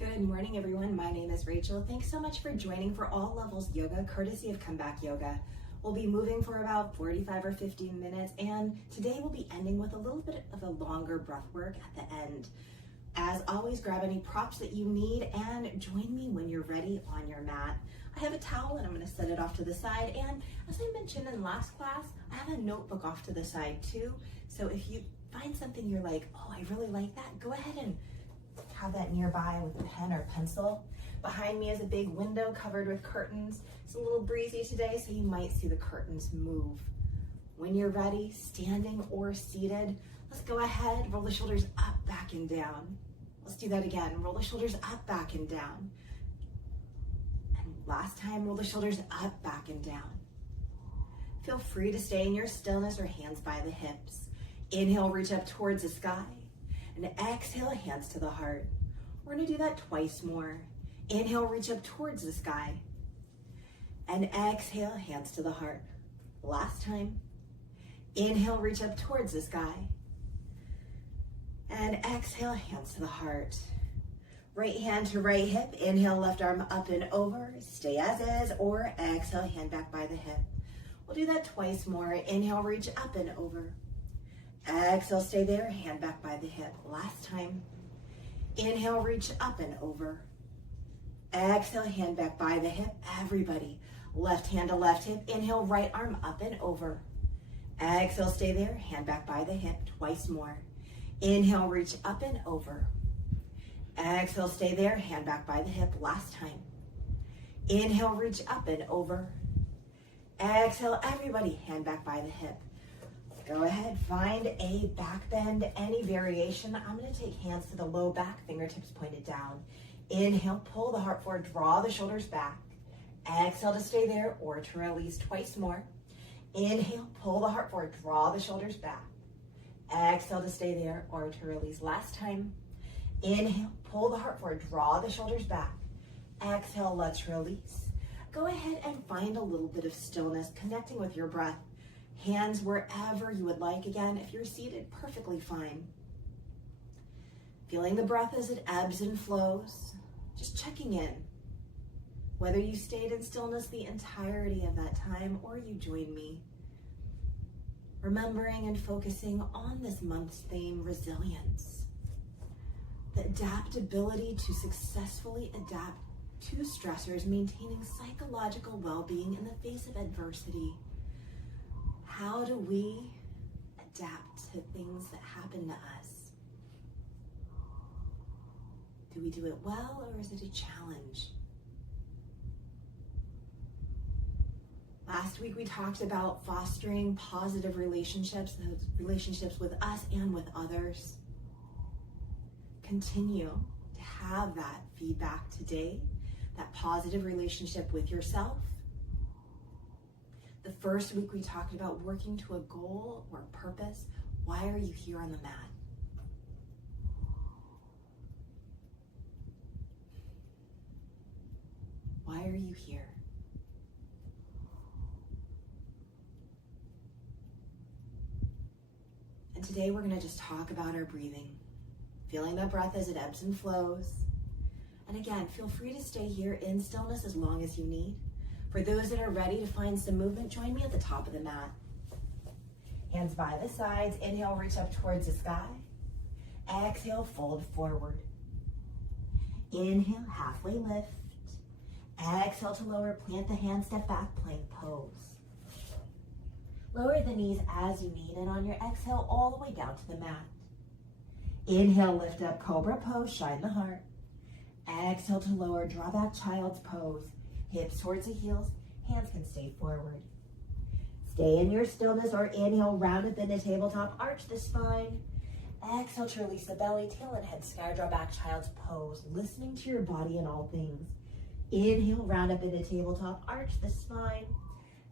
Good morning, everyone. My name is Rachel. Thanks so much for joining for All Levels Yoga, courtesy of Comeback Yoga. We'll be moving for about 45 or 15 minutes, and today we'll be ending with a little bit of a longer breath work at the end. As always, grab any props that you need and join me when you're ready on your mat. I have a towel and I'm going to set it off to the side, and as I mentioned in last class, I have a notebook off to the side too. So if you find something you're like, oh, I really like that, go ahead and have that nearby with a pen or pencil. Behind me is a big window covered with curtains. It's a little breezy today, so you might see the curtains move. When you're ready, standing or seated, let's go ahead, roll the shoulders up, back, and down. Let's do that again. Roll the shoulders up, back, and down. And last time, roll the shoulders up, back, and down. Feel free to stay in your stillness or hands by the hips. Inhale, reach up towards the sky. And exhale, hands to the heart. We're gonna do that twice more. Inhale, reach up towards the sky. And exhale, hands to the heart. Last time. Inhale, reach up towards the sky. And exhale, hands to the heart. Right hand to right hip. Inhale, left arm up and over. Stay as is, or exhale, hand back by the hip. We'll do that twice more. Inhale, reach up and over. Exhale, stay there, hand back by the hip. Last time. Inhale, reach up and over. Exhale, hand back by the hip. Everybody, left hand to left hip. Inhale, right arm up and over. Exhale, stay there, hand back by the hip. Twice more. Inhale, reach up and over. Exhale, stay there, hand back by the hip. Last time. Inhale, reach up and over. Exhale, everybody, hand back by the hip. Go ahead, find a back bend, any variation. I'm gonna take hands to the low back, fingertips pointed down. Inhale, pull the heart forward, draw the shoulders back. Exhale to stay there or to release twice more. Inhale, pull the heart forward, draw the shoulders back. Exhale to stay there or to release. Last time. Inhale, pull the heart forward, draw the shoulders back. Exhale, let's release. Go ahead and find a little bit of stillness, connecting with your breath. Hands wherever you would like. Again, if you're seated, perfectly fine. Feeling the breath as it ebbs and flows. Just checking in. Whether you stayed in stillness the entirety of that time or you join me. Remembering and focusing on this month's theme, resilience. The adaptability to successfully adapt to stressors, maintaining psychological well-being in the face of adversity. How do we adapt to things that happen to us? Do we do it well, or is it a challenge? Last week we talked about fostering positive relationships, those relationships with us and with others. Continue to have that feedback today, that positive relationship with yourself. The first week we talked about working to a goal or a purpose. Why are you here on the mat? Why are you here? And today we're going to just talk about our breathing, feeling that breath as it ebbs and flows. And again, feel free to stay here in stillness as long as you need. For those that are ready to find some movement, join me at the top of the mat. Hands by the sides. Inhale, reach up towards the sky. Exhale, fold forward. Inhale, halfway lift. Exhale to lower, plant the hands, step back, plank pose. Lower the knees as you need, and on your exhale, all the way down to the mat. Inhale, lift up, cobra pose, shine the heart. Exhale to lower, draw back, child's pose. Hips towards the heels, hands can stay forward. Stay in your stillness or inhale, round up in the tabletop, arch the spine. Exhale to release the belly, tail and head, sky draw back, child's pose, listening to your body in all things. Inhale, round up in the tabletop, arch the spine.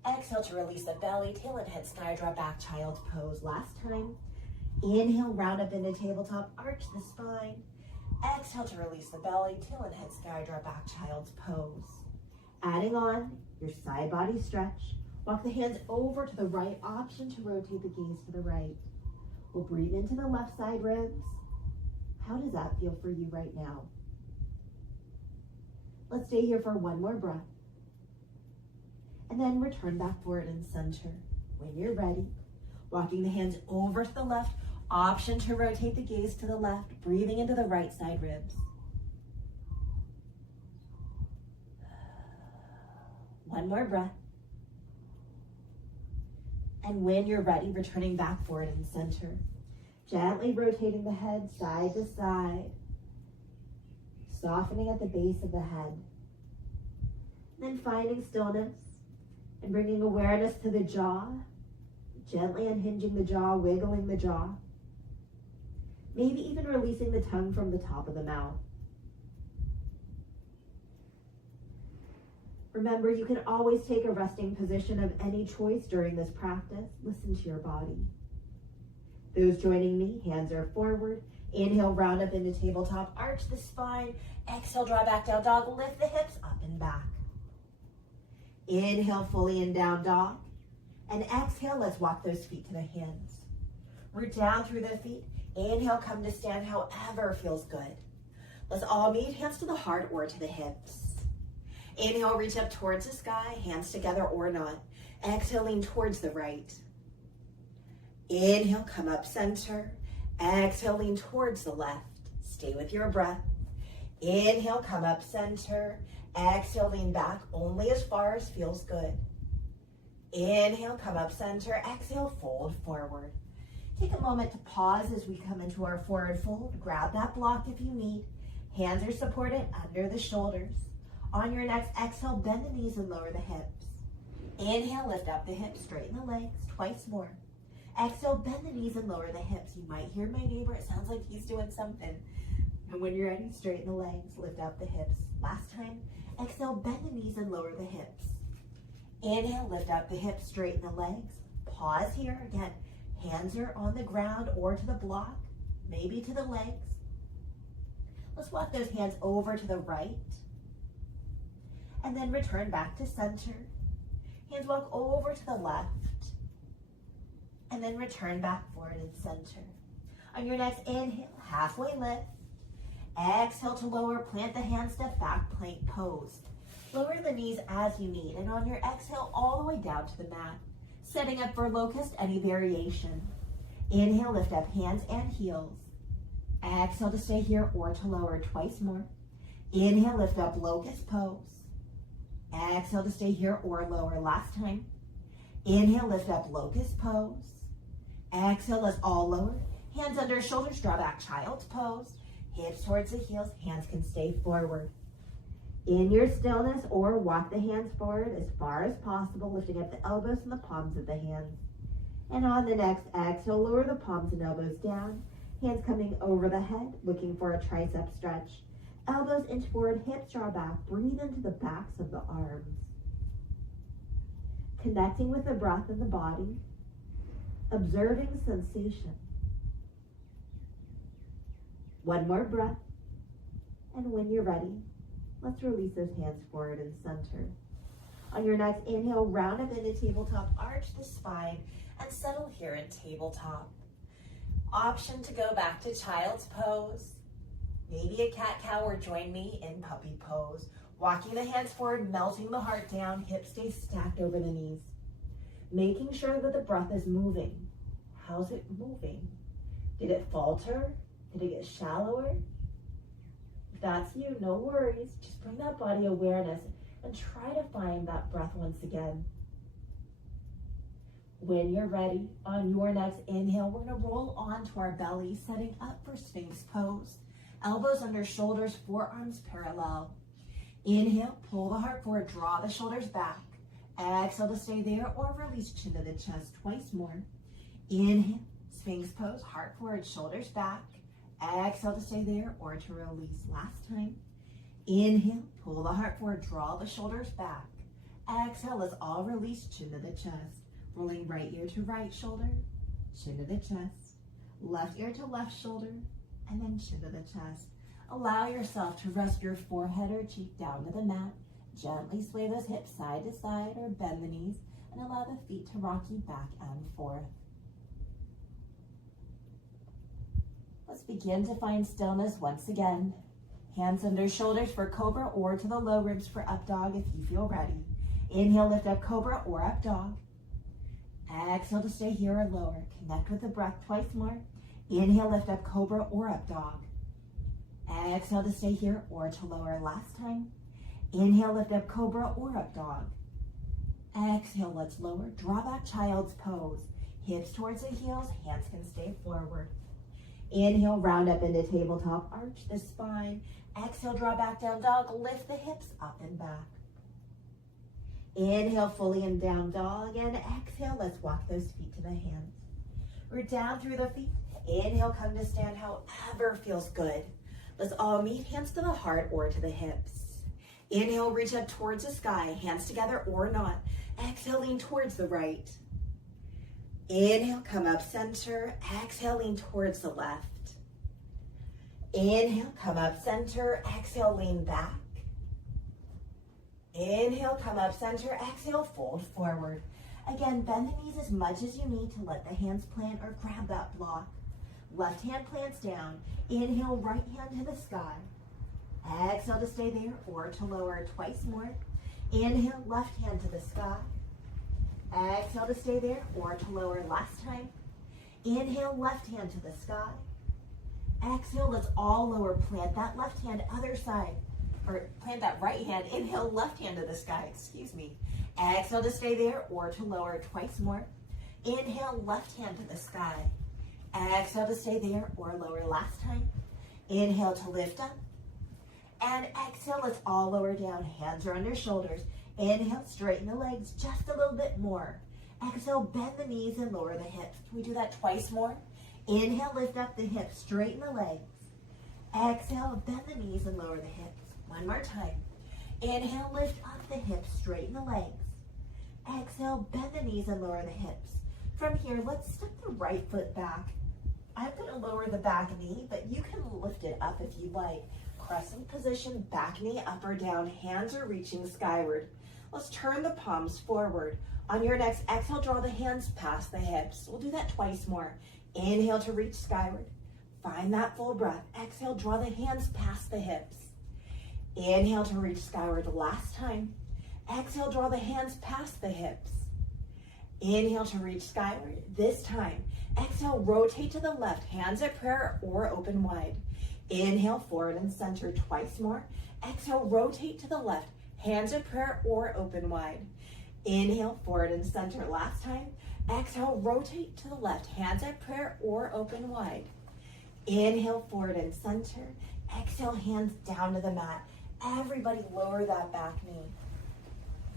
Exhale to release the belly, tail and head, sky draw back, child's pose. Last time. Inhale, round up in the tabletop, arch the spine. Exhale to release the belly, tail and head, sky draw back, child's pose. Adding on your side body stretch. Walk the hands over to the right, option to rotate the gaze to the right. We'll breathe into the left side ribs. How does that feel for you right now? Let's stay here for one more breath. And then return back forward and center. When you're ready, walking the hands over to the left, option to rotate the gaze to the left, breathing into the right side ribs. One more breath. And when you're ready, returning back forward and center. Gently rotating the head side to side, softening at the base of the head. Then finding stillness and bringing awareness to the jaw, gently unhinging the jaw, wiggling the jaw. Maybe even releasing the tongue from the top of the mouth. Remember, you can always take a resting position of any choice during this practice. Listen to your body. Those joining me, hands are forward. Inhale, round up into tabletop, arch the spine. Exhale, draw back, down dog, lift the hips up and back. Inhale, fully in down dog. And exhale, let's walk those feet to the hands. Root down through the feet. Inhale, come to stand, however feels good. Let's all meet, hands to the heart or to the hips. Inhale, reach up towards the sky, hands together or not. Exhale, lean towards the right. Inhale, come up center. Exhale, lean towards the left. Stay with your breath. Inhale, come up center. Exhale, lean back only as far as feels good. Inhale, come up center. Exhale, fold forward. Take a moment to pause as we come into our forward fold. Grab that block if you need. Hands are supported under the shoulders. On your next exhale, bend the knees and lower the hips. Inhale, lift up the hips, straighten the legs, twice more. Exhale, bend the knees and lower the hips. You might hear my neighbor, it sounds like he's doing something. And when you're ready, straighten the legs, lift up the hips. Last time, exhale, bend the knees and lower the hips. Inhale, lift up the hips, straighten the legs. Pause here, again, hands are on the ground or to the block, maybe to the legs. Let's walk those hands over to the right. And then return back to center. Hands walk over to the left. And then return back forward and center. On your next inhale, halfway lift. Exhale to lower, plant the hands, step back, plank pose. Lower the knees as you need. And on your exhale, all the way down to the mat. Setting up for locust, any variation. Inhale, lift up hands and heels. Exhale to stay here or to lower, twice more. Inhale, lift up locust pose. Exhale to stay here or lower. Last time. Inhale, lift up locust pose. Exhale, let's all lower. Hands under shoulders, draw back child's pose. Hips towards the heels, hands can stay forward. In your stillness, or walk the hands forward as far as possible, lifting up the elbows and the palms of the hands. And on the next exhale, lower the palms and elbows down. Hands coming over the head, looking for a tricep stretch. Elbows inch forward, hips draw back. Breathe into the backs of the arms. Connecting with the breath in the body. Observing sensation. One more breath. And when you're ready, let's release those hands forward and center. On your next inhale, round up into tabletop, arch the spine, and settle here in tabletop. Option to go back to child's pose. Maybe a cat-cow, or join me in puppy pose. Walking the hands forward, melting the heart down, hips stay stacked over the knees. Making sure that the breath is moving. How's it moving? Did it falter? Did it get shallower? If that's you, no worries. Just bring that body awareness and try to find that breath once again. When you're ready, on your next inhale, we're going to roll onto our belly, setting up for Sphinx pose. Elbows under shoulders, forearms parallel. Inhale, pull the heart forward, draw the shoulders back. Exhale to stay there or release chin to the chest twice more. Inhale, Sphinx pose, heart forward, shoulders back. Exhale to stay there or to release. Last time. Inhale, pull the heart forward, draw the shoulders back. Exhale, let's all release, chin to the chest. Rolling right ear to right shoulder, chin to the chest. Left ear to left shoulder, and then chin to the chest. Allow yourself to rest your forehead or cheek down to the mat. Gently sway those hips side to side or bend the knees and allow the feet to rock you back and forth. Let's begin to find stillness once again. Hands under shoulders for cobra or to the low ribs for up dog if you feel ready. Inhale, lift up cobra or up dog. Exhale to stay here or lower. Connect with the breath twice more. Inhale, lift up cobra or up dog. Exhale to stay here or to lower last time. Inhale, lift up cobra or up dog. Exhale, let's lower. Draw back child's pose. Hips towards the heels, hands can stay forward. Inhale, round up into tabletop, arch the spine. Exhale, draw back down dog, lift the hips up and back. Inhale, fully in down dog, and exhale, let's walk those feet to the hands. Root down through the feet. Inhale, come to stand however feels good. Let's all meet, hands to the heart or to the hips. Inhale, reach up towards the sky, hands together or not. Exhale, lean towards the right. Inhale, come up center. Exhale, lean towards the left. Inhale, come up center. Exhale, lean back. Inhale, come up center. Exhale, fold forward. Again, bend the knees as much as you need to let the hands plant or grab that block. Left hand plants down. Inhale, right hand to the sky. Exhale to stay there or to lower twice more. Inhale, left hand to the sky. Exhale to stay there or to lower last time. Inhale, left hand to the sky. Exhale, let's all lower. Plant that left hand other side. Or plant that right hand. Inhale, left hand to the sky, excuse me. Exhale to stay there or to lower twice more. Inhale, left hand to the sky. Exhale to stay there or lower last time. Inhale to lift up. And exhale, let's all lower down. Hands are under shoulders. Inhale, straighten the legs just a little bit more. Exhale, bend the knees and lower the hips. Can we do that twice more? Inhale, lift up the hips, straighten the legs. Exhale, bend the knees and lower the hips. One more time. Inhale, lift up the hips, straighten the legs. Exhale, bend the knees and lower the hips. From here, let's step the right foot back. I'm going to lower the back knee, but you can lift it up if you like. Crescent position, back knee up or down, hands are reaching skyward. Let's turn the palms forward. On your next exhale, draw the hands past the hips. We'll do that twice more. Inhale to reach skyward. Find that full breath. Exhale, draw the hands past the hips. Inhale to reach skyward last time. Exhale, draw the hands past the hips. Inhale to reach skyward this time. Exhale, rotate to the left, hands at prayer or open wide. Inhale, forward and center twice more. Exhale, rotate to the left, hands at prayer or open wide. Inhale, forward and center last time. Exhale, rotate to the left, hands at prayer or open wide. Inhale, forward and center. Exhale, hands down to the mat. Everybody lower that back knee.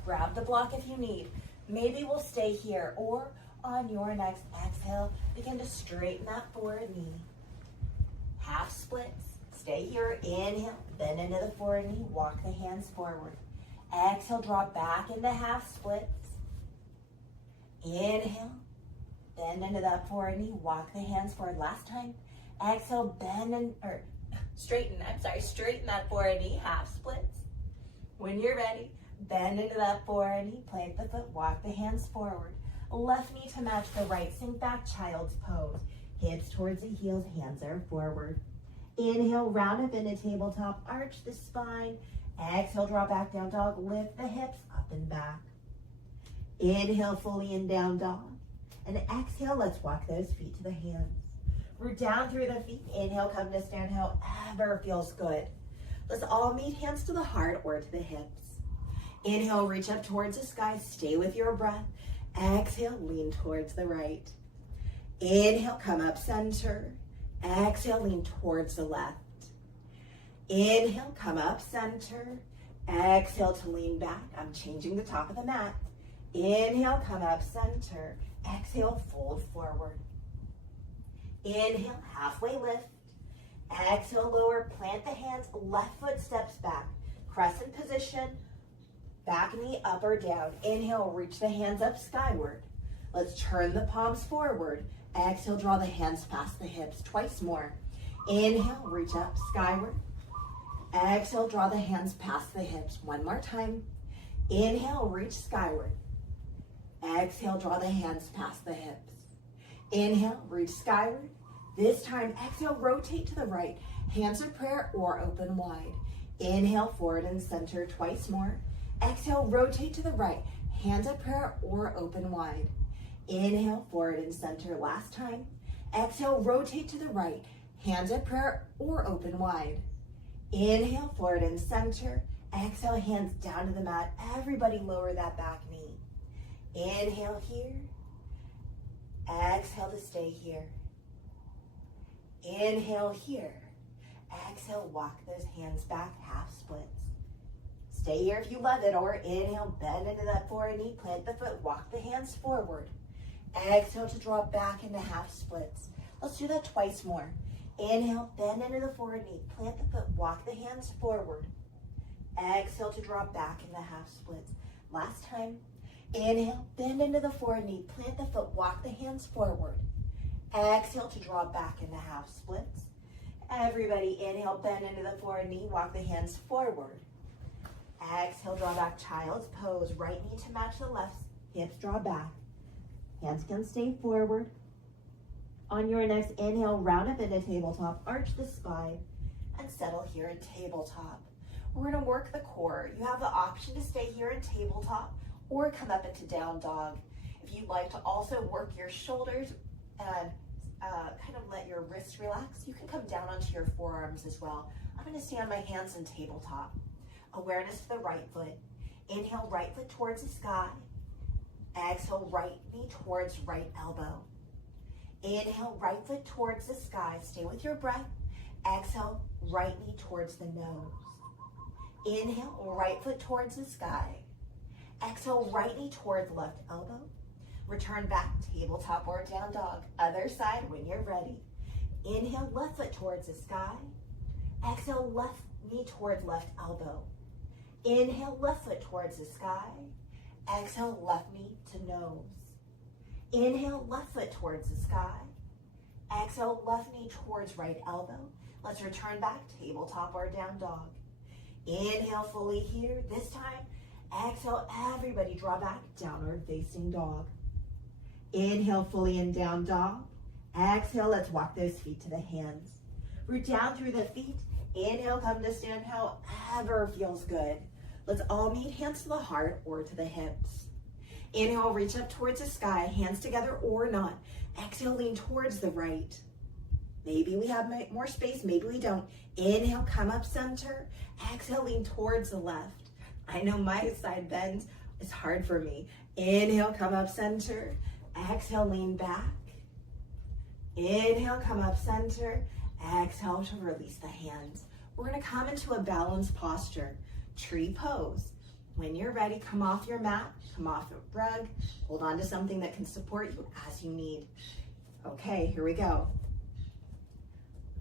Grab the block if you need. Maybe we'll stay here, or on your next exhale, begin to straighten that forward knee. Half splits. Stay here. Inhale, bend into the forward knee. Walk the hands forward. Exhale, draw back into half splits. Inhale, bend into that forward knee. Walk the hands forward. Last time. Exhale, straighten that forward knee. Half splits. When you're ready, bend into that forward knee. Plant the foot. Walk the hands forward. Left knee to match the right. Sink back, child's pose. Hips towards the heels, hands are forward. Inhale, round up into tabletop, arch the spine. Exhale, draw back down dog, lift the hips up and back. Inhale, fully in down dog. And exhale, let's walk those feet to the hands. Root down through the feet. Inhale, come to stand however feels good. Let's all meet, hands to the heart or to the hips. Inhale, reach up towards the sky, stay with your breath. Exhale, lean towards the right. Inhale, come up center. Exhale, lean towards the left. Inhale, come up center. Exhale to lean back. I'm changing the top of the mat. Inhale, come up center. Exhale, fold forward. Inhale, halfway lift. Exhale, lower, plant the hands, left foot steps back. Crescent position, back knee up or down. Inhale, reach the hands up skyward. Let's turn the palms forward. Exhale, draw the hands past the hips. Twice more. Inhale, reach up skyward. Exhale, draw the hands past the hips. One more time. Inhale, reach skyward. Exhale, draw the hands past the hips. Inhale, reach skyward. This time, exhale, rotate to the right. Hands of prayer or open wide. Inhale, forward and center twice more. Exhale, rotate to the right. Hands of prayer or open wide. Inhale, forward and center last time. Exhale, rotate to the right. Hands of prayer or open wide. Inhale, forward and center. Exhale, hands down to the mat. Everybody lower that back knee. Inhale here. Exhale to stay here. Inhale here. Exhale, walk those hands back, half splits. Stay here if you love it, or inhale, bend into that forward knee, plant the foot, walk the hands forward. Exhale to draw back into half splits. Let's do that twice more. Inhale, bend into the forward knee, plant the foot, walk the hands forward. Exhale to draw back into half splits. Last time. Inhale, bend into the forward knee, plant the foot, walk the hands forward. Exhale to draw back into half splits. Everybody, inhale, bend into the forward knee, walk the hands forward. Exhale, draw back, child's pose. Right knee to match the left, hips draw back. Hands can stay forward. On your next inhale, round up into tabletop, arch the spine, and settle here in tabletop. We're gonna work the core. You have the option to stay here in tabletop or come up into down dog. If you'd like to also work your shoulders and kind of let your wrists relax, you can come down onto your forearms as well. I'm gonna stay on my hands in tabletop. Awareness to the right foot. Inhale, right foot towards the sky. Exhale, right knee towards right elbow. Inhale, right foot towards the sky. Stay with your breath. Exhale, right knee towards the nose. Inhale, right foot towards the sky. Exhale, right knee towards left elbow. Return back, tabletop or down dog. Other side when you're ready. Inhale, left foot towards the sky. Exhale, left knee towards left elbow. Inhale, left foot towards the sky. Exhale, left knee to nose. Inhale, left foot towards the sky. Exhale, left knee towards right elbow. Let's return back, tabletop or down dog. Inhale fully here. This time, exhale, everybody draw back, downward facing dog. Inhale fully in down dog. Exhale, let's walk those feet to the hands. Root down through the feet. Inhale, come to stand however feels good. Let's all meet hands to the heart or to the hips. Inhale, reach up towards the sky, hands together or not. Exhale, lean towards the right. Maybe we have more space, maybe we don't. Inhale, come up center. Exhale, lean towards the left. I know my side bends, it's hard for me. Inhale, come up center. Exhale, lean back. Inhale, come up center. Exhale to release the hands. We're gonna come into a balanced posture, tree pose. When you're ready, come off your mat, come off the rug, hold on to something that can support you as you need. Okay, here we go.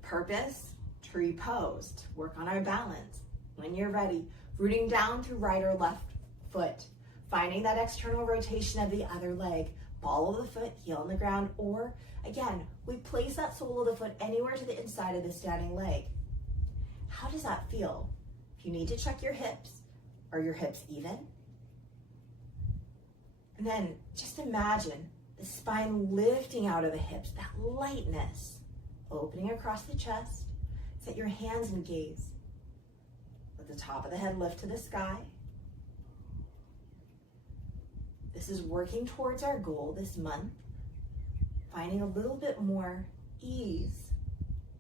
Purpose, tree pose, to work on our balance. When you're ready, rooting down through right or left foot, finding that external rotation of the other leg, ball of the foot, heel on the ground, or again, we place that sole of the foot anywhere to the inside of the standing leg. How does that feel? If you need to check your hips, are your hips even? And then just imagine the spine lifting out of the hips, that lightness, opening across the chest. Set your hands and gaze. Let the top of the head lift to the sky. This is working towards our goal this month, finding a little bit more ease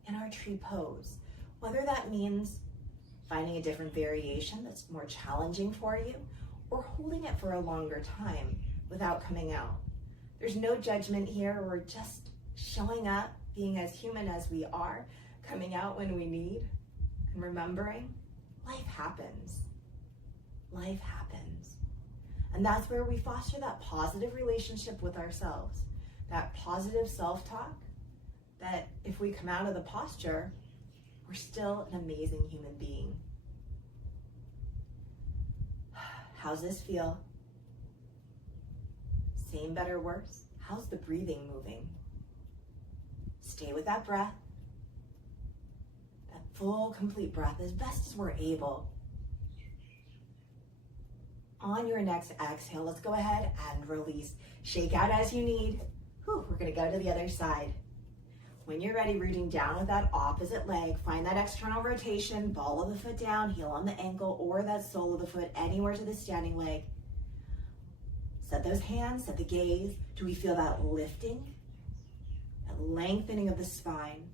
in our tree pose. Whether that means finding a different variation that's more challenging for you, or holding it for a longer time without coming out. There's no judgment here. We're just showing up, being as human as we are, coming out when we need, and remembering life happens. Life happens. And that's where we foster that positive relationship with ourselves, that positive self-talk, that if we come out of the posture, we're still an amazing human being. How's this feel? Same, better, worse? How's the breathing moving? Stay with that breath, that full, complete breath as best as we're able. On your next exhale, let's go ahead and release. Shake out as you need. Whew, we're gonna go to the other side. When you're ready, rooting down with that opposite leg, find that external rotation, ball of the foot down, heel on the ankle, or that sole of the foot anywhere to the standing leg. Set those hands, set the gaze. Do we feel that lifting, that lengthening of the spine,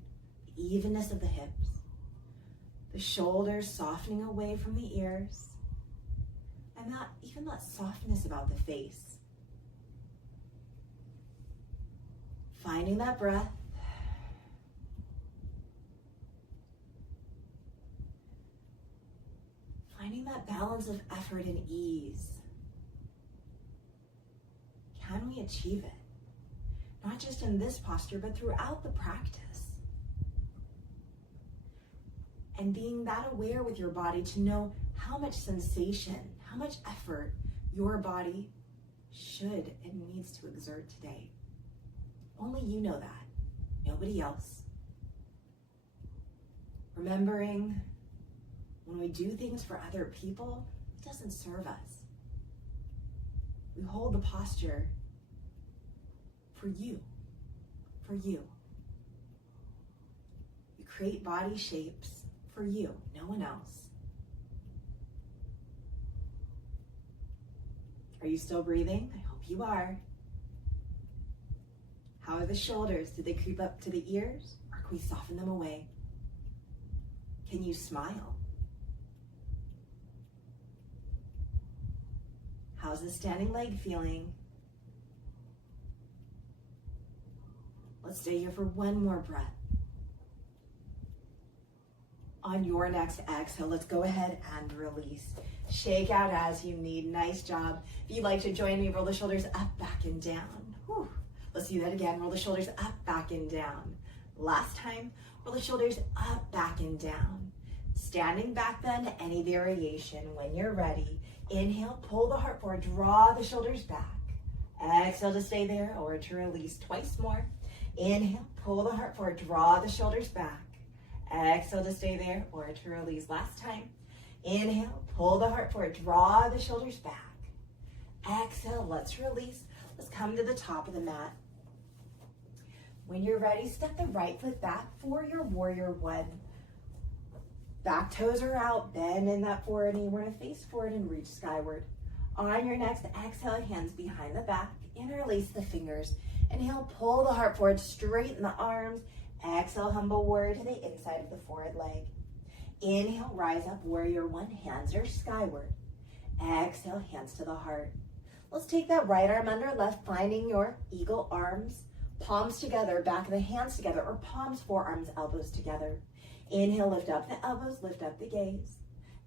the evenness of the hips, the shoulders softening away from the ears, and even that softness about the face. Finding that breath. Finding that balance of effort and ease. Can we achieve it? Not just in this posture, but throughout the practice. And being that aware with your body to know how much sensation, how much effort your body should and needs to exert today. Only you know that, nobody else. Remembering when we do things for other people, it doesn't serve us. We hold the posture for you, for you. You create body shapes for you, no one else. Are you still breathing? I hope you are. How are the shoulders? Do they creep up to the ears, or can we soften them away? Can you smile? How's the standing leg feeling? Let's stay here for one more breath. On your next exhale, let's go ahead and release. Shake out as you need. Nice job. If you'd like to join me, roll the shoulders up, back, and down. Whew. Let's do that again. Roll the shoulders up, back, and down. Last time, roll the shoulders up, back, and down. Standing back then to any variation. When you're ready, inhale, pull the heart forward, draw the shoulders back. Exhale to stay there or to release twice more. Inhale, pull the heart forward, draw the shoulders back. Exhale to stay there or to release. Last time. Inhale, pull the heart forward, draw the shoulders back. Exhale, let's release. Let's come to the top of the mat. When you're ready, step the right foot back for your warrior one. Back toes are out, bend in that forward knee. We're gonna face forward and reach skyward. On your next exhale, hands behind the back, interlace the fingers. Inhale, pull the heart forward, straighten the arms. Exhale, humble warrior to the inside of the forward leg. Inhale, rise up, warrior one, hands are skyward. Exhale, hands to the heart. Let's take that right arm under left, finding your eagle arms, palms together, back of the hands together, or palms, forearms, elbows together. Inhale, lift up the elbows, lift up the gaze.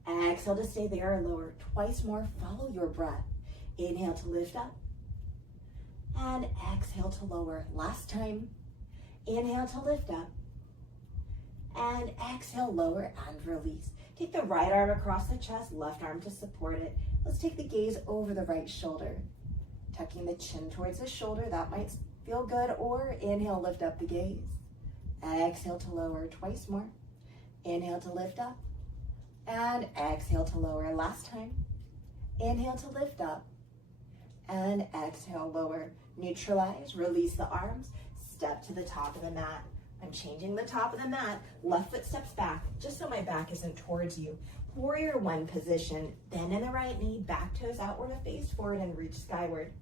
Exhale to stay there or lower. Twice more, follow your breath. Inhale to lift up. And exhale to lower. Last time. Inhale to lift up. And exhale, lower and release. Take the right arm across the chest, left arm to support it. Let's take the gaze over the right shoulder. Tucking the chin towards the shoulder, that might feel good. Or inhale, lift up the gaze. Exhale to lower, twice more. Inhale to lift up. And exhale to lower. Last time. Inhale to lift up. And exhale, lower. Neutralize, release the arms. Step to the top of the mat. I'm changing the top of the mat. Left foot steps back, just so my back isn't towards you. Warrior one position. Bend in the right knee, back toes outward to face forward and reach skyward.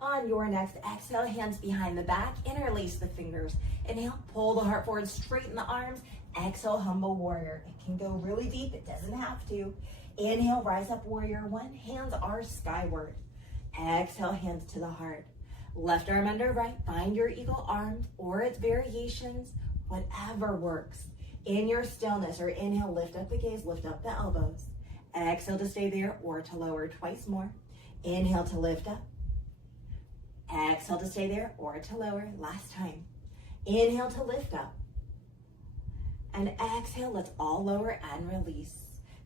On your next exhale, hands behind the back, interlace the fingers. Inhale, pull the heart forward, straighten the arms. Exhale, humble warrior. It can go really deep, it doesn't have to. Inhale, rise up, warrior one. Hands are skyward. Exhale, hands to the heart. Left arm under right, find your eagle arms or its variations, whatever works. In your stillness or inhale, lift up the gaze, lift up the elbows. Exhale to stay there or to lower twice more. Inhale to lift up. Exhale to stay there or to lower. Last time. Inhale to lift up. And exhale, let's all lower and release.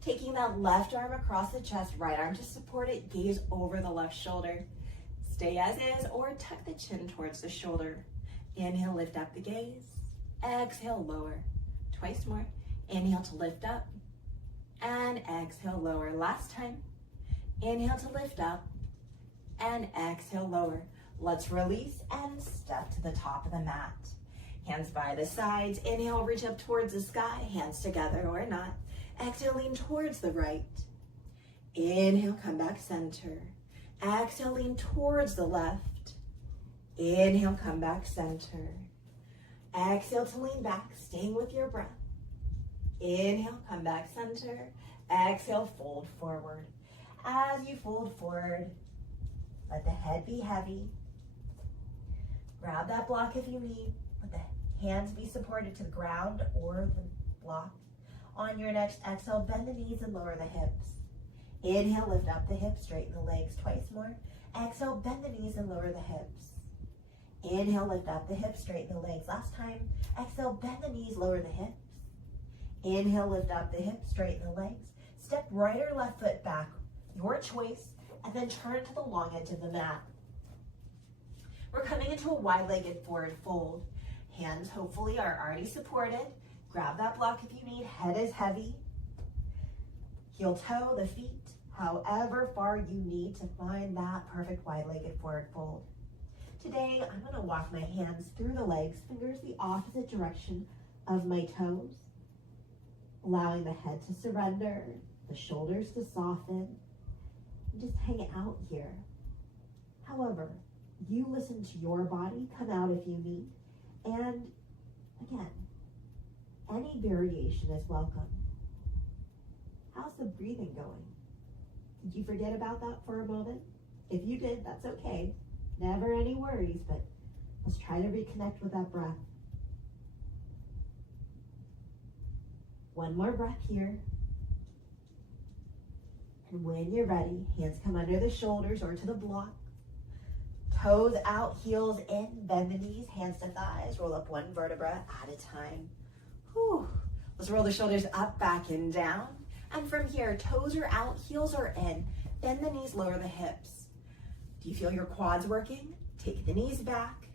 Taking that left arm across the chest, right arm to support it, gaze over the left shoulder. Stay as is or tuck the chin towards the shoulder. Inhale, lift up the gaze. Exhale, lower. Twice more. Inhale to lift up. And exhale, lower. Last time. Inhale to lift up. And exhale, lower. Let's release and step to the top of the mat. Hands by the sides. Inhale, reach up towards the sky. Hands together or not. Exhale, lean towards the right. Inhale, come back center. Exhale, lean towards the left. Inhale, come back center. Exhale to lean back, staying with your breath. Inhale, come back center. Exhale, fold forward. As you fold forward, let the head be heavy. Grab that block if you need. Let the hands be supported to the ground or the block. On your next exhale, bend the knees and lower the hips. Inhale, lift up the hips, straighten the legs twice more. Exhale, bend the knees and lower the hips. Inhale, lift up the hips, straighten the legs. Last time. Exhale, bend the knees, lower the hips. Inhale, lift up the hips, straighten the legs. Step right or left foot back, your choice, and then turn to the long edge of the mat. We're coming into a wide-legged forward fold. Hands hopefully are already supported. Grab that block if you need. Head is heavy. Heel toe the feet, however far you need to find that perfect wide-legged forward fold. Today, I'm going to walk my hands through the legs, fingers the opposite direction of my toes, allowing the head to surrender, the shoulders to soften, and just hang out here. However, you listen to your body, come out if you need, and again, any variation is welcome. How's the breathing going? Did you forget about that for a moment? If you did, that's okay. Never any worries, but let's try to reconnect with that breath. One more breath here. And when you're ready, hands come under the shoulders or to the block. Toes out, heels in, bend the knees, hands to thighs, roll up one vertebra at a time. Whew. Let's roll the shoulders up, back, and down. And from here, toes are out, heels are in. Bend the knees, lower the hips. Do you feel your quads working? Take the knees back.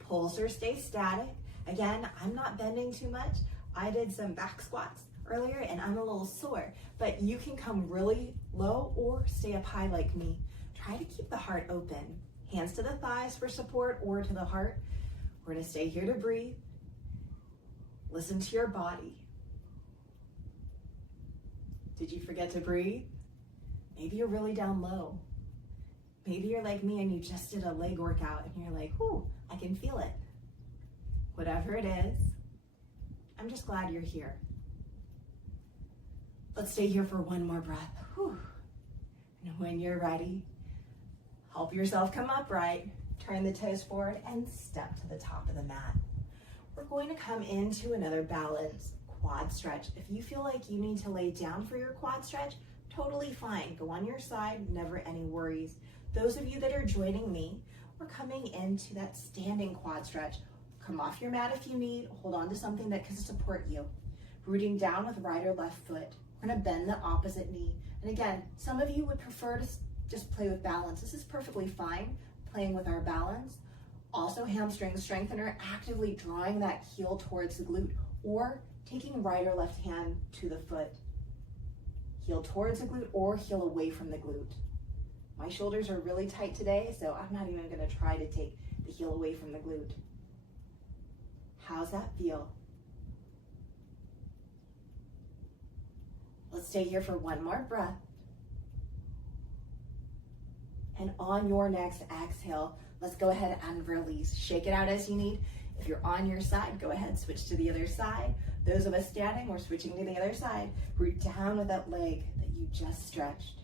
Pulse or stay static. Again, I'm not bending too much. I did some back squats earlier and I'm a little sore, but you can come really low or stay up high like me. Try to keep the heart open. Hands to the thighs for support or to the heart. We're gonna stay here to breathe. Listen to your body. Did you forget to breathe? Maybe you're really down low. Maybe you're like me and you just did a leg workout and you're like, whoo, I can feel it. Whatever it is, I'm just glad you're here. Let's stay here for one more breath. Whew. And when you're ready, help yourself come upright, turn the toes forward and step to the top of the mat. We're going to come into another balance quad stretch. If you feel like you need to lay down for your quad stretch, totally fine. Go on your side, never any worries. Those of you that are joining me, we're coming into that standing quad stretch. Come off your mat if you need, hold on to something that can support you. Rooting down with right or left foot. We're gonna bend the opposite knee. And again, some of you would prefer to just play with balance. This is perfectly fine, playing with our balance. Also hamstring strengthener, actively drawing that heel towards the glute or taking right or left hand to the foot. Heel towards the glute or heel away from the glute. My shoulders are really tight today, so I'm not even gonna try to take the heel away from the glute. How's that feel? Let's stay here for one more breath. And on your next exhale, let's go ahead and release. Shake it out as you need. If you're on your side, go ahead, switch to the other side. Those of us standing, we're switching to the other side. Root down with that leg that you just stretched.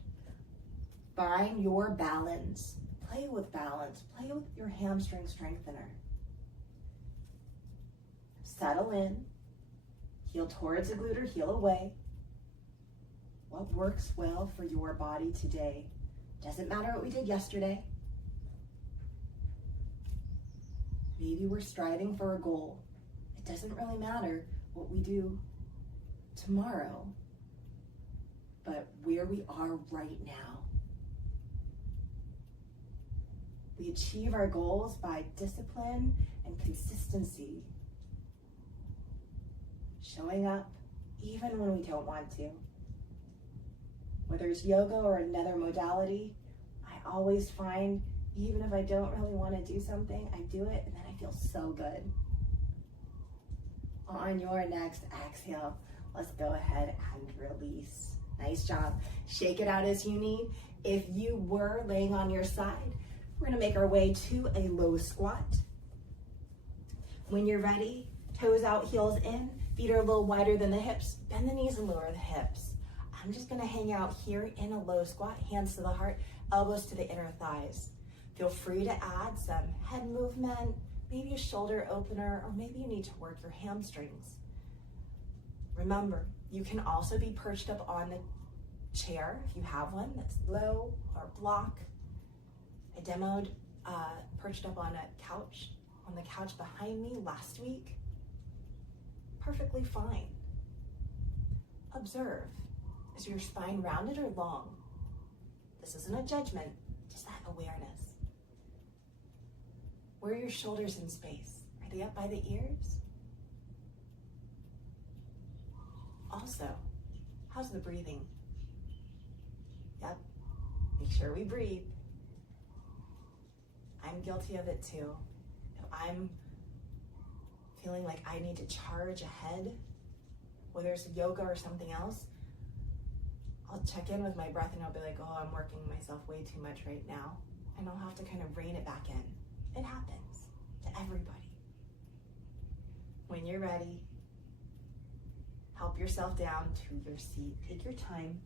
Find your balance. Play with balance. Play with your hamstring strengthener. Settle in. Heel towards the glute or heel away. What works well for your body today? Doesn't matter what we did yesterday. Maybe we're striving for a goal. It doesn't really matter what we do tomorrow, but where we are right now. We achieve our goals by discipline and consistency. Showing up even when we don't want to. Whether it's yoga or another modality, I always find even if I don't really want to do something, I do it and then I feel so good. On your next exhale, let's go ahead and release. Nice job. Shake it out as you need. If you were laying on your side, we're gonna make our way to a low squat. When you're ready, toes out, heels in, feet are a little wider than the hips, bend the knees and lower the hips. I'm just gonna hang out here in a low squat, hands to the heart, elbows to the inner thighs. Feel free to add some head movement, maybe a shoulder opener, or maybe you need to work your hamstrings. Remember, you can also be perched up on the chair if you have one that's low or block. I demoed perched up on the couch behind me last week. Perfectly fine. Observe, is your spine rounded or long? This isn't a judgment, just that awareness. Where are your shoulders in space? Are they up by the ears? Also, how's the breathing? Yep, make sure we breathe. I'm guilty of it too. If I'm feeling like I need to charge ahead, whether it's yoga or something else, I'll check in with my breath and I'll be like, oh, I'm working myself way too much right now. And I'll have to kind of rein it back in. It happens to everybody. When you're ready, help yourself down to your seat. Take your time.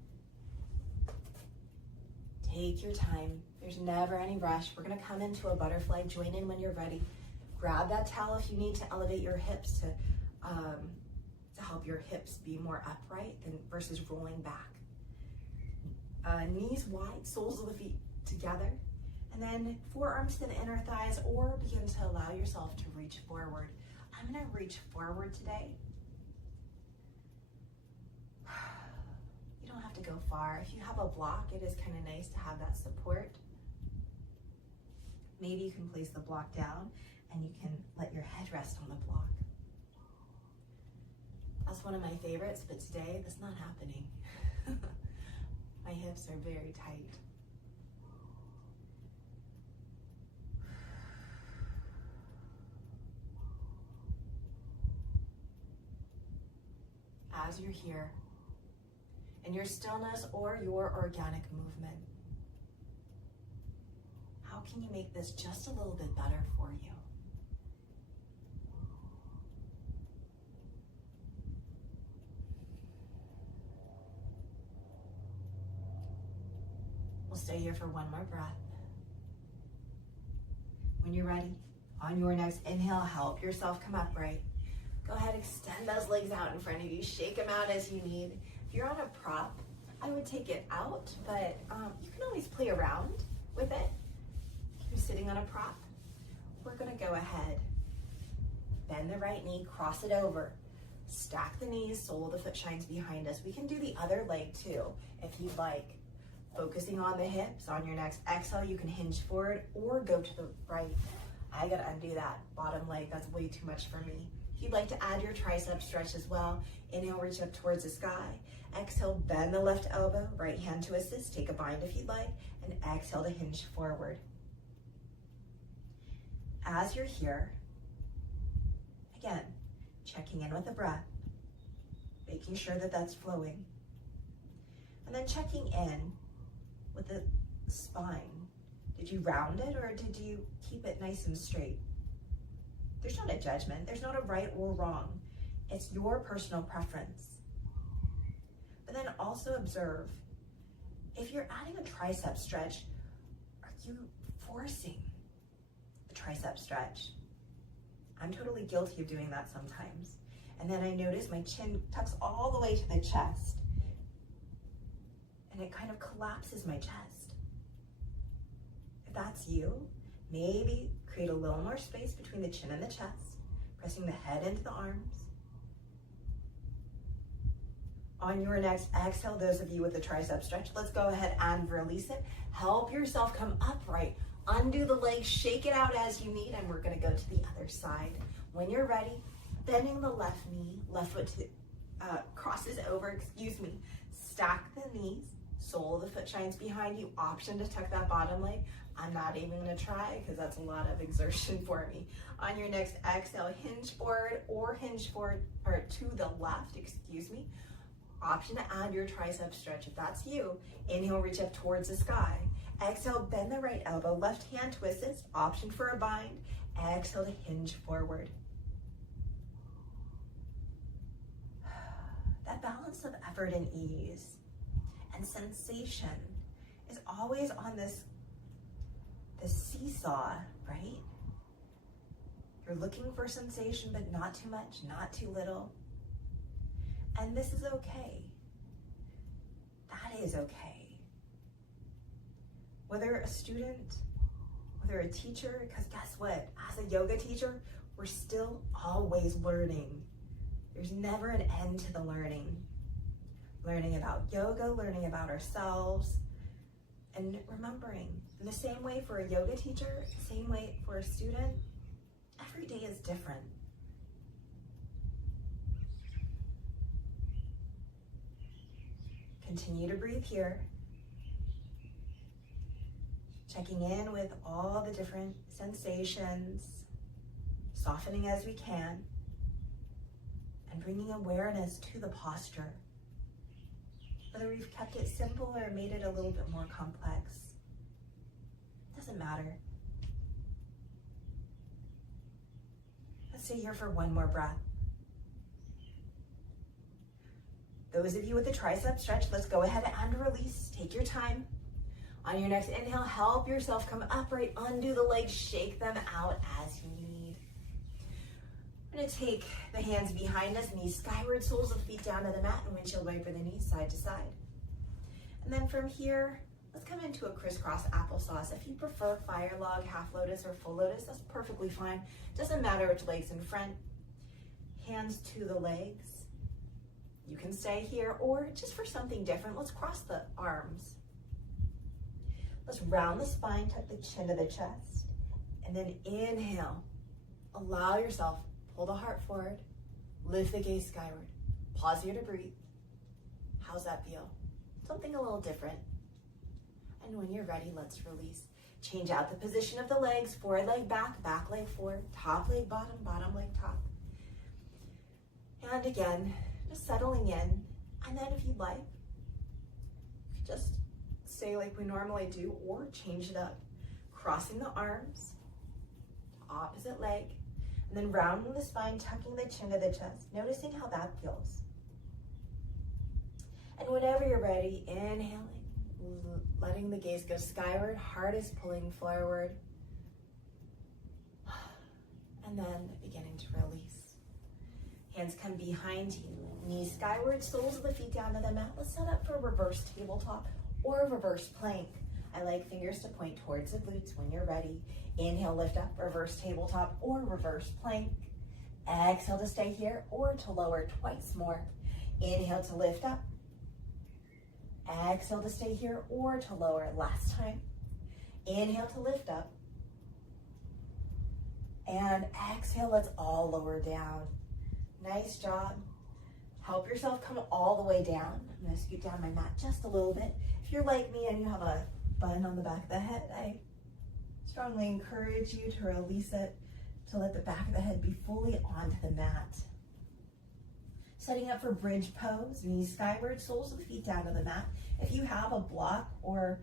Take your time. There's never any rush. We're gonna come into a butterfly. Join in when you're ready. Grab that towel if you need to elevate your hips to help your hips be more upright versus rolling back. Knees wide, soles of the feet together. And then forearms to the inner thighs, or begin to allow yourself to reach forward. I'm gonna reach forward today. You don't have to go far. If you have a block, it is kind of nice to have that support. Maybe you can place the block down and you can let your head rest on the block. That's one of my favorites, but today that's not happening. My hips are very tight. As you're here, in your stillness or your organic movement, how can you make this just a little bit better for you? We'll stay here for one more breath. When you're ready, on your next inhale, help yourself come upright. Go ahead, extend those legs out in front of you. Shake them out as you need. If you're on a prop, I would take it out, but you can always play around with it. If you're sitting on a prop, we're gonna go ahead, bend the right knee, cross it over, stack the knees, sole of the foot shines behind us. We can do the other leg too, if you'd like. Focusing on the hips, on your next exhale, you can hinge forward or go to the right. I gotta undo that bottom leg, that's way too much for me. If you'd like to add your tricep stretch as well, inhale, reach up towards the sky. Exhale, bend the left elbow, right hand to assist, take a bind if you'd like, and exhale to hinge forward. As you're here, again, checking in with the breath, making sure that that's flowing, and then checking in with the spine. Did you round it or did you keep it nice and straight? There's not a judgment, there's not a right or wrong. It's your personal preference. But then also observe, if you're adding a tricep stretch, are you forcing the tricep stretch? I'm totally guilty of doing that sometimes. And then I notice my chin tucks all the way to the chest. And it kind of collapses my chest. If that's you, maybe create a little more space between the chin and the chest, pressing the head into the arms. On your next exhale, those of you with the tricep stretch, let's go ahead and release it. Help yourself come upright. Undo the legs, shake it out as you need, and we're gonna go to the other side. When you're ready, bending the left knee, left foot crosses over, stack the knees, Sole of the foot shines behind you. Option to tuck that bottom leg. I'm not even gonna try because that's a lot of exertion for me. On your next exhale, hinge forward or hinge forward, or to the left, excuse me. Option to add your tricep stretch if that's you. Inhale, reach up towards the sky. Exhale, bend the right elbow, left hand twists. Option for a bind. Exhale to hinge forward. That balance of effort and ease and sensation is always on this seesaw, right? You're looking for sensation, but not too much, not too little. And this is okay. That is okay. Whether a student, whether a teacher, because guess what? As a yoga teacher, we're still always learning. There's never an end to the learning. Learning about yoga, learning about ourselves, and remembering, in the same way for a yoga teacher, same way for a student, every day is different. Continue to breathe here. Checking in with all the different sensations, softening as we can, and bringing awareness to the posture. Whether we've kept it simple or made it a little bit more complex, doesn't matter. Let's stay here for one more breath. Those of you with the tricep stretch, let's go ahead and release. Take your time. On your next inhale, help yourself come upright, undo the legs, shake them out as you need. I'm gonna take the hands behind us, knees skyward, soles of feet down to the mat, and windshield wiper the knees side to side. And then from here, let's come into a crisscross applesauce. If you prefer fire log, half lotus, or full lotus, that's perfectly fine. Doesn't matter which leg's in front. Hands to the legs. You can stay here, or just for something different, let's cross the arms. Let's round the spine, tuck the chin to the chest, and then inhale. Allow yourself, pull the heart forward, lift the gaze skyward. Pause here to breathe. How's that feel? Something a little different. And when you're ready, let's release. Change out the position of the legs, forward leg back, back leg forward, top leg bottom, bottom leg top. And again, just settling in. And then if you'd like, just stay like we normally do, or change it up. Crossing the arms, opposite leg, and then rounding the spine, tucking the chin to the chest, noticing how that feels. And whenever you're ready, inhaling, letting the gaze go skyward, heart is pulling forward, and then beginning to release. Hands come behind you, knees skyward, soles of the feet down to the mat. Let's set up for a reverse tabletop or a reverse plank. I like fingers to point towards the glutes when you're ready. Inhale, lift up, reverse tabletop or reverse plank. Exhale to stay here or to lower twice more. Inhale to lift up. Exhale to stay here or to lower. Last time. Inhale to lift up. And exhale, let's all lower down. Nice job. Help yourself come all the way down. I'm gonna scoot down my mat just a little bit. If you're like me and you have a bun on the back of the head, I strongly encourage you to release it, to let the back of the head be fully onto the mat. Setting up for bridge pose, knees skyward, soles of the feet down to the mat. If you have a block or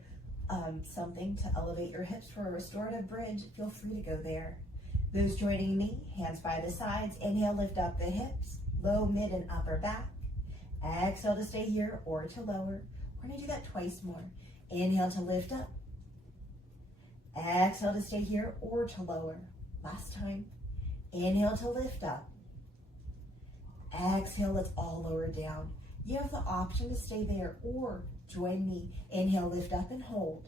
something to elevate your hips for a restorative bridge, feel free to go there. Those joining me, hands by the sides. Inhale, lift up the hips, low, mid, and upper back. Exhale to stay here or to lower. We're gonna do that twice more. Inhale to lift up. Exhale to stay here or to lower. Last time. Inhale to lift up. Exhale, let's all lower down. You have the option to stay there or join me. Inhale, lift up and hold.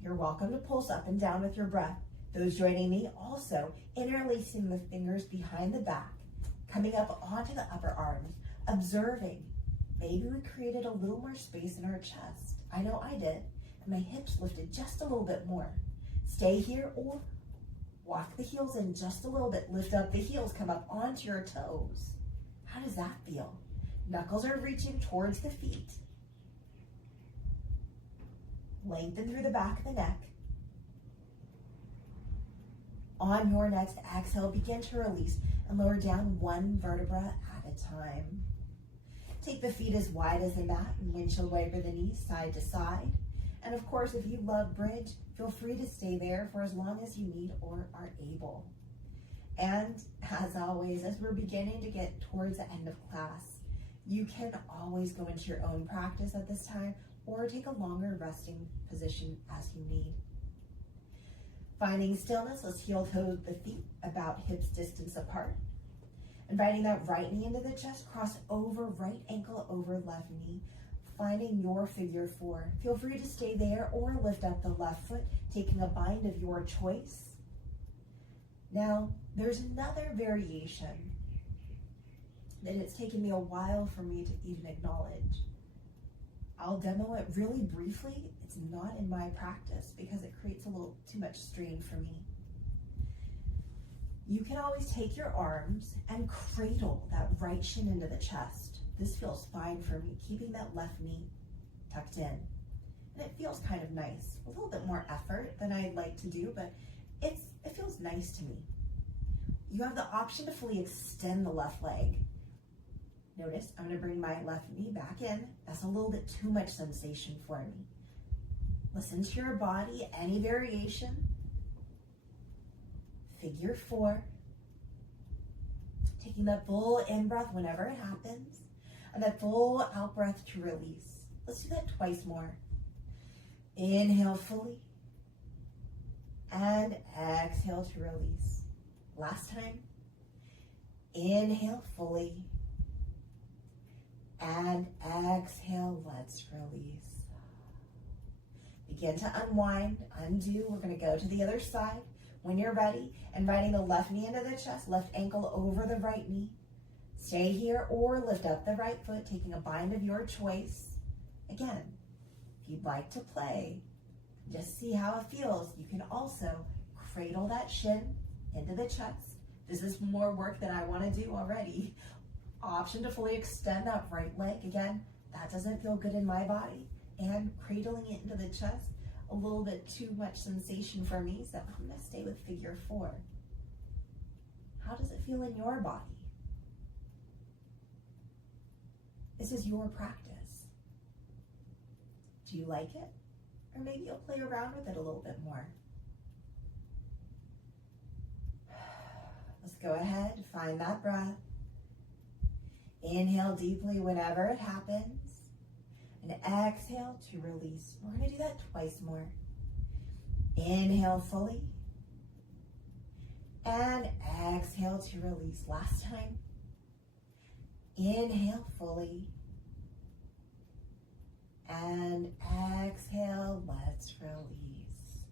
You're welcome to pulse up and down with your breath. Those joining me also interlacing the fingers behind the back, coming up onto the upper arms, observing. Maybe we created a little more space in our chest. I know I did. And my hips lifted just a little bit more. Stay here or walk the heels in just a little bit. Lift up the heels, come up onto your toes. How does that feel? Knuckles are reaching towards the feet. Lengthen through the back of the neck. On your next exhale, begin to release and lower down one vertebra at a time. Take the feet as wide as the mat and windshield wiper the knees side to side. And of course, if you love bridge, feel free to stay there for as long as you need or are able. And as always, as we're beginning to get towards the end of class, you can always go into your own practice at this time or take a longer resting position as you need. Finding stillness, let's heel toe the feet about hips distance apart. Inviting that right knee into the chest, cross over right ankle over left knee. Finding your figure four. Feel free to stay there or lift up the left foot, taking a bind of your choice. Now, there's another variation that it's taken me a while for me to even acknowledge. I'll demo it really briefly. It's not in my practice because it creates a little too much strain for me. You can always take your arms and cradle that right shin into the chest. This feels fine for me, keeping that left knee tucked in. And it feels kind of nice. A little bit more effort than I'd like to do, but it feels nice to me. You have the option to fully extend the left leg. Notice I'm going to bring my left knee back in. That's a little bit too much sensation for me. Listen to your body, any variation. Figure four. Taking that full in-breath whenever it happens, and that full out-breath to release. Let's do that twice more. Inhale fully, and exhale to release. Last time. Inhale fully, and exhale, let's release. Begin to unwind, undo. We're going to go to the other side. When you're ready, inviting the left knee into the chest, left ankle over the right knee. Stay here or lift up the right foot, taking a bind of your choice. Again, if you'd like to play, just see how it feels. You can also cradle that shin into the chest. This is more work that I want to do already. Option to fully extend that right leg. Again, that doesn't feel good in my body. And cradling it into the chest, a little bit too much sensation for me, so I'm going to stay with figure four. How does it feel in your body? This is your practice. Do you like it? Or maybe you'll play around with it a little bit more. Let's go ahead, find that breath. Inhale deeply whenever it happens. And exhale to release. We're going to do that twice more. Inhale fully. And exhale to release. Last time. Inhale fully. And exhale, let's release.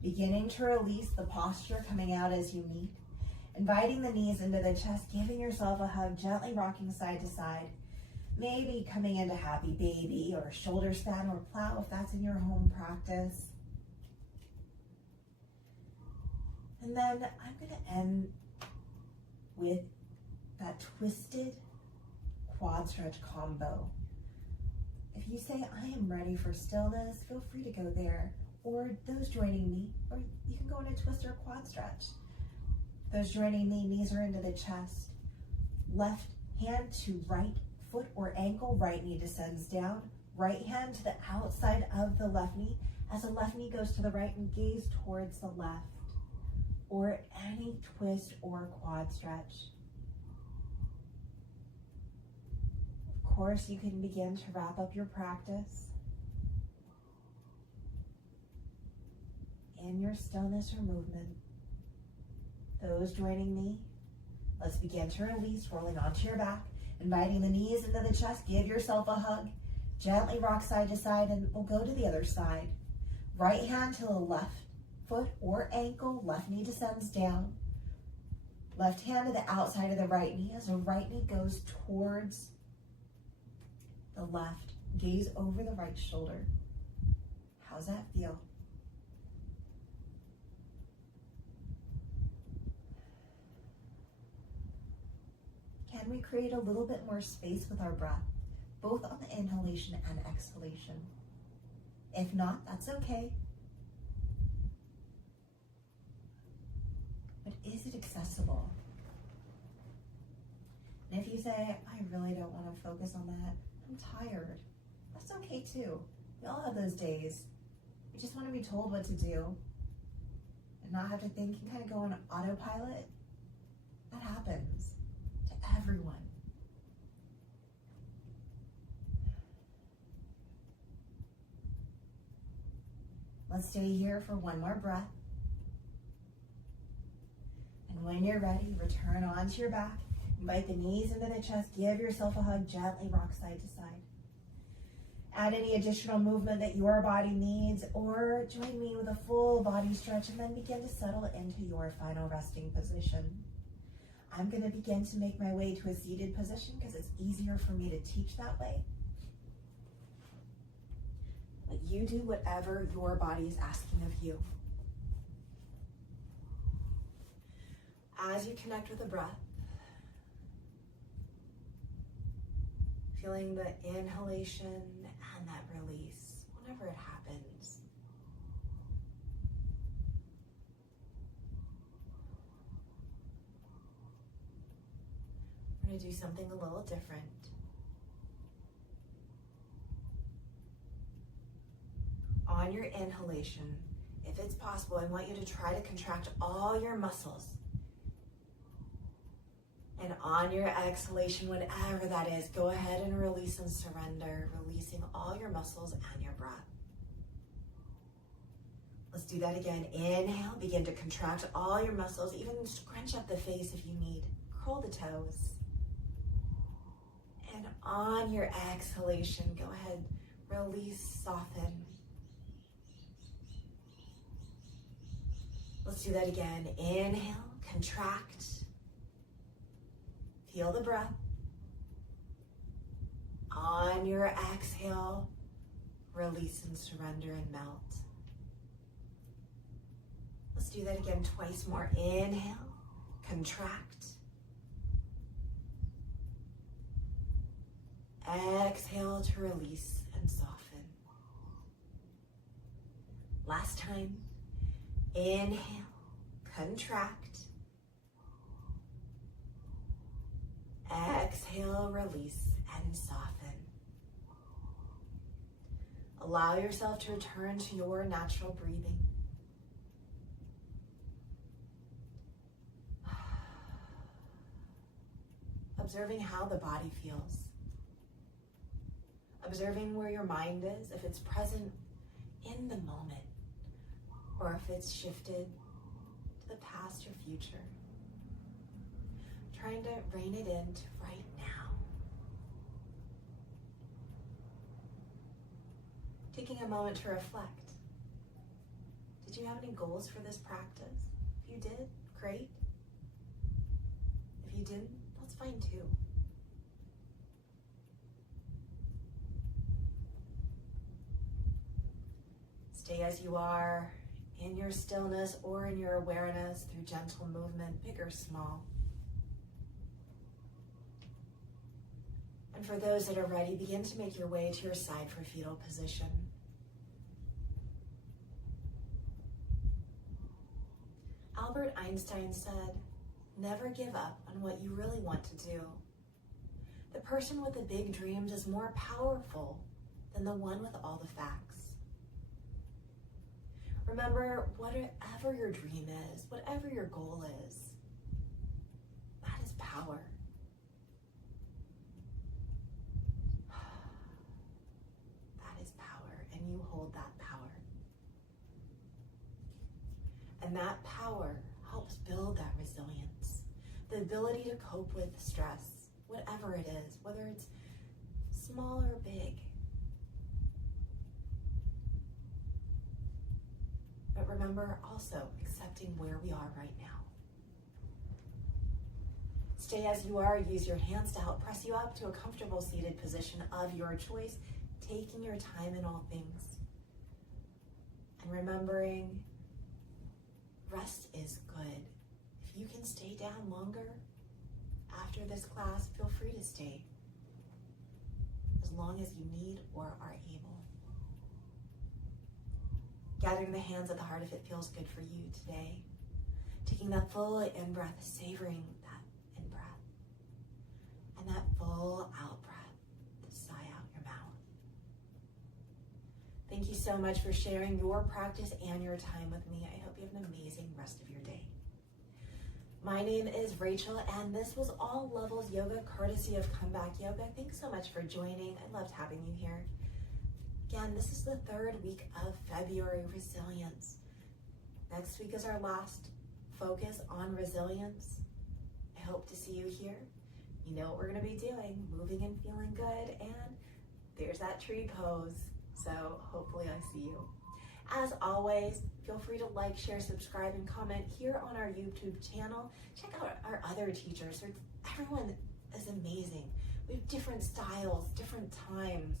Beginning to release the posture, coming out as you need. Inviting the knees into the chest, giving yourself a hug, gently rocking side to side. Maybe coming into happy baby or shoulder stand or plow if that's in your home practice. And then I'm going to end with that twisted quad stretch combo. If you say, I am ready for stillness, feel free to go there. Or those joining me, or you can go in a twist or quad stretch. Those joining me, knees are into the chest. Left hand to right foot or ankle, right knee descends down. Right hand to the outside of the left knee as the left knee goes to the right and gaze towards the left. Or any twist or quad stretch. Of course, you can begin to wrap up your practice in your stillness or movement. Those joining me, let's begin to release, rolling onto your back, inviting the knees into the chest. Give yourself a hug. Gently rock side to side, and we'll go to the other side. Right hand to the left foot or ankle, left knee descends down. Left hand to the outside of the right knee as the right knee goes towards the left. Gaze over the right shoulder. How's that feel? Can we create a little bit more space with our breath, both on the inhalation and exhalation? If not, that's okay. But is it accessible? And if you say, I really don't want to focus on that, I'm tired, that's okay too. We all have those days. We just want to be told what to do and not have to think and kind of go on autopilot. That happens to everyone. Let's stay here for one more breath. And when you're ready, return onto your back. Invite the knees into the chest. Give yourself a hug. Gently rock side to side. Add any additional movement that your body needs, or join me with a full body stretch and then begin to settle into your final resting position. I'm going to begin to make my way to a seated position because it's easier for me to teach that way. But you do whatever your body is asking of you. As you connect with the breath, feeling the inhalation and that release whenever it happens. We're going to do something a little different. On your inhalation, if it's possible, I want you to try to contract all your muscles. And on your exhalation, whatever that is, go ahead and release and surrender, releasing all your muscles and your breath. Let's do that again. Inhale, begin to contract all your muscles, even scrunch up the face if you need. Curl the toes. And on your exhalation, go ahead, release, soften. Let's do that again. Inhale, contract. Feel the breath. On your exhale, release and surrender and melt. Let's do that again twice more. Inhale, contract. Exhale to release and soften. Last time. Inhale, contract. Exhale, release, and soften. Allow yourself to return to your natural breathing. Observing how the body feels. Observing where your mind is, if it's present in the moment, or if it's shifted to the past or future. Trying to rein it in to right now. Taking a moment to reflect. Did you have any goals for this practice? If you did, great. If you didn't, that's fine too. Stay as you are, in your stillness or in your awareness through gentle movement, big or small. And for those that are ready, begin to make your way to your side for fetal position. Albert Einstein said, never give up on what you really want to do. The person with the big dreams is more powerful than the one with all the facts. Remember, whatever your dream is, whatever your goal is, that is power. That is power, and you hold that power. And that power helps build that resilience, the ability to cope with stress, whatever it is, whether it's small or big. But remember also accepting where we are right now. Stay as you are. Use your hands to help press you up to a comfortable seated position of your choice, taking your time in all things. And remembering, rest is good. If you can stay down longer after this class, feel free to stay as long as you need or are able. Gathering the hands at the heart if it feels good for you today. Taking that full in-breath, savoring that in-breath. And that full out-breath to sigh out your mouth. Thank you so much for sharing your practice and your time with me. I hope you have an amazing rest of your day. My name is Rachel, and this was All Levels Yoga, courtesy of Comeback Yoga. Thanks so much for joining. I loved having you here. Again, this is the third week of February Resilience. Next week is our last focus on resilience. I hope to see you here. You know what we're going to be doing, moving and feeling good, and there's that tree pose. So hopefully I see you. As always, feel free to like, share, subscribe, and comment here on our YouTube channel. Check out our other teachers. Everyone is amazing. We have different styles, different times,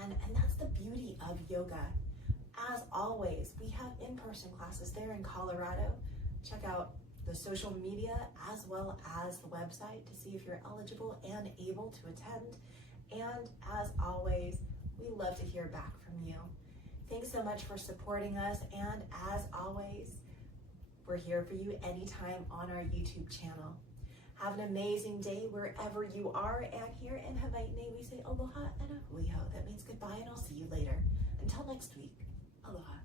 and that's the beauty of yoga. As always, we have in-person classes there in Colorado. Check out the social media as well as the website to see if you're eligible and able to attend. And as always, we love to hear back from you. Thanks so much for supporting us, and as always, we're here for you anytime on our YouTube channel. Have an amazing day wherever you are, and here in Hawaii we say aloha and a hui hou. That means goodbye, and I'll see you later. Until next week, aloha.